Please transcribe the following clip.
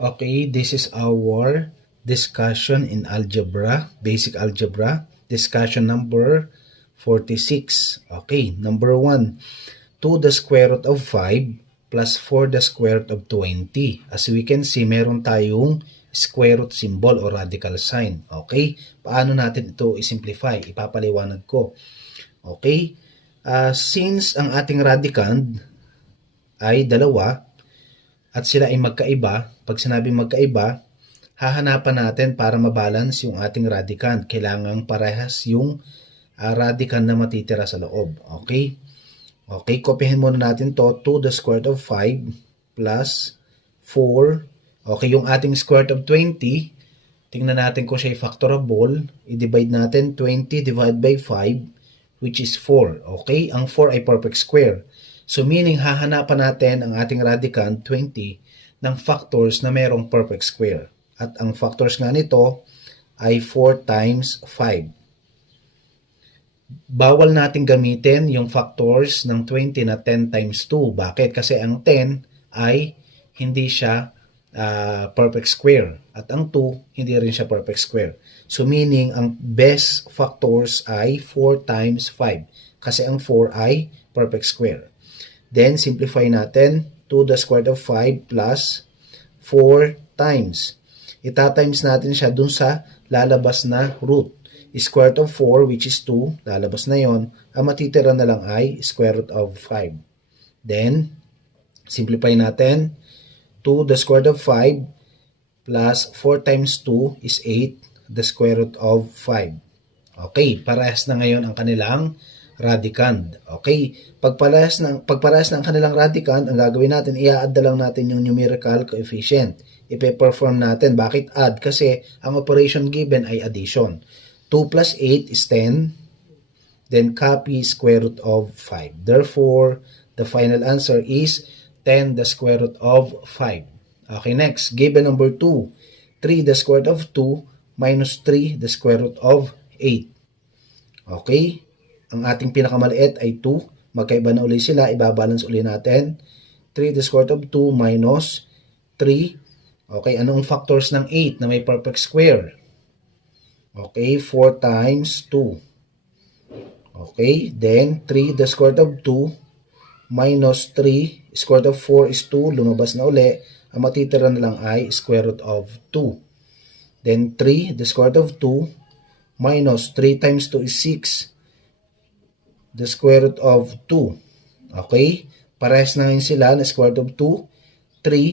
Okay, this is our discussion in algebra, basic algebra, discussion number 46. Okay, number 1, 2 the square root of 5 plus 4 the square root of 20. As we can see, meron tayong square root symbol o radical sign. Okay, paano natin ito i-simplify? Ipapaliwanag ko. Okay, since ang ating radicand ay dalawa, at sila ay magkaiba, pag sinabing magkaiba, hahanapan natin para mabalance yung ating radicand. Kailangang parehas yung radicand na matitira sa loob. Okay? Okay, kopyahin muna natin to. 2 the square root of 5 plus 4. Okay, yung ating square root of 20, tingnan natin kung siya ay factorable. I-divide natin 20 divided by 5, which is 4. Okay, ang 4 ay perfect square. So meaning hahanapan natin ang ating radicand 20 ng factors na mayroong perfect square. At ang factors nga nito ay 4 times 5. Bawal natin gamitin yung factors ng 20 na 10 times 2. Bakit? Kasi ang 10 ay hindi siya perfect square. At ang 2, hindi rin siya perfect square. So meaning, ang best factors ay 4 times 5. Kasi ang 4 ay perfect square. Then, simplify natin. 2 the square root of 5 plus 4 times. Ita-times natin siya dun sa lalabas na root. Square root of 4, which is 2, lalabas na yon. Ang matitira na lang ay square root of 5. Then, simplify natin. 2 the square root of 5 plus 4 times 2 is 8, the square root of 5. Okay, parehas na ngayon ang kanilang radicand. Okay, pagparehas ng kanilang radicand, ang gagawin natin, i-add na lang natin yung numerical coefficient. Ipe-perform natin. Bakit add? Kasi ang operation given ay addition. 2 plus 8 is 10. Then copy square root of 5. Therefore, the final answer is 10 the square root of 5. Okay, next. Given number 2. 3 the square root of 2 minus 3 the square root of 8. Okay? Ang ating pinakamaliit ay 2. Magkaiba na uli sila. Ibabalance uli natin. 3 the square root of 2 minus 3. Okay, anong factors ng 8 na may perfect square? Okay, 4 times 2. Okay, then 3 the square root of 2 minus 3. Square root of 4 is 2. Lumabas na uli. Ang matitira na lang ay square root of 2. Then 3 the square root of 2 minus 3 times 2 is 6. The square root of 2. Okay? Parehas na ngayon sila na square root of 2, 3,